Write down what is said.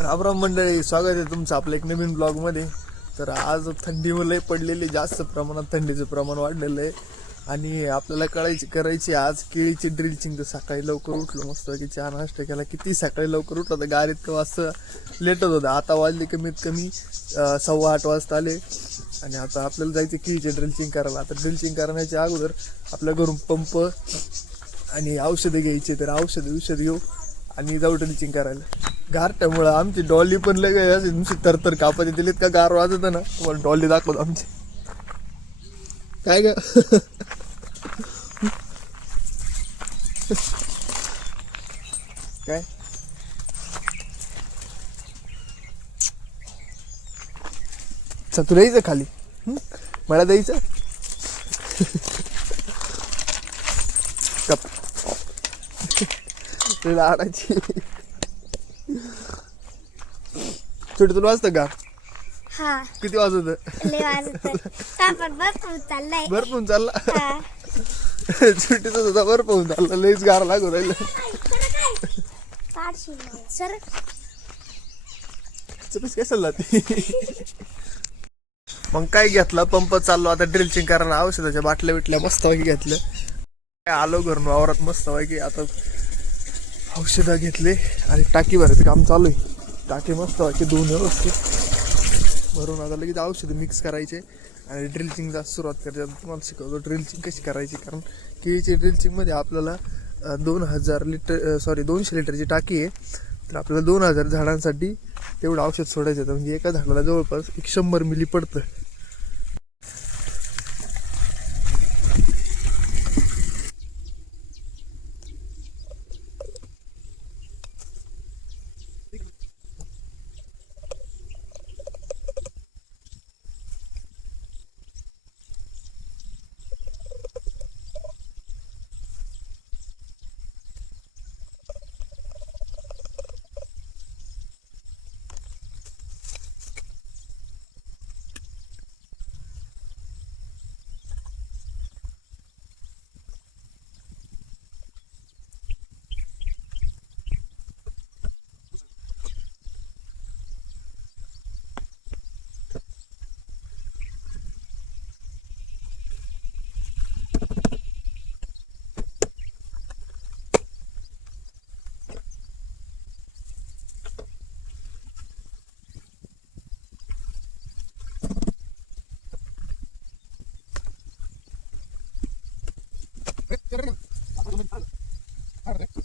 रामराम मंडळी स्वागत आहे तुमचं आपल्या एक नवीन ब्लॉगमध्ये तर आज थंडी लय पडलेली जास्त प्रमाणात थंडीचं प्रमाण वाढलेलं आहे. आणि आपल्याला कळायची करायची आज केळीची ड्रिलचिंग तर सकाळी लवकर उठलो मस्त की चहा नाश्ता केला. किती सकाळी लवकर उठलो तर गाडीत इतकं वाजता लेटच होतं आता वाजले कमीत कमी सव्वा आठ वाजता आले. आणि आता आपल्याला जायचं केळीची ड्रिलचिंग करायला. आता ड्रिलचिंग करण्याच्या अगोदर आपल्या घरून पंप आणि औषधं घ्यायचे तर औषधं औषध घेऊ आणि जाऊ ड्रिलचिंग करायला. गारट्यामुळं आमची डॉली पण लय काय अशी नुसती तरतर कापाची दिलीत का गार वाजत ना? तुम्हाला डॉली दाखवतो आमची. काय ग? काय? अच्छा, यायचं खाली. मला द्यायचं? कप लाडाची छोटी तुला वाजतं का? हा. किती वाजत? लय वाजत. कापड भरपूर चाललाय. भरपूर चालला. हा. छोटीचा सुद्धा भरपूर चालला. लईच गार लागू राहिलं. पाडशील मग. सर चपस काय चालला ती? मग काय घेतलं? पंप चाललो. आता ड्रिलचिंग करायला औषधाच्या बाटल्या बिटल्या मस्त वाकी घेतलं काय आलो घरून वावरात मस्त वाकी आता औषधं घेतले आणि टाकी भरायचं काम चालू आहे. टाकी मस्त वाटते दोन व्यवस्थित भरून आता लगेच औषधं मिक्स करायचे आणि ड्रिलचिंगला सुरुवात करायची तुम्हाला शिकवतो ड्रिलचिंग कशी करायची कारण केळीची ड्रिलचिंगमध्ये आपल्याला दोन हजार लिटर सॉरी दोनशे लिटरची टाकी आहे. तर आपल्याला दोन हजार झाडांसाठी तेवढं औषध सोडायचं होतं. म्हणजे एका झाडाला जवळपास एक शंभर मिली पडतं. Gracias.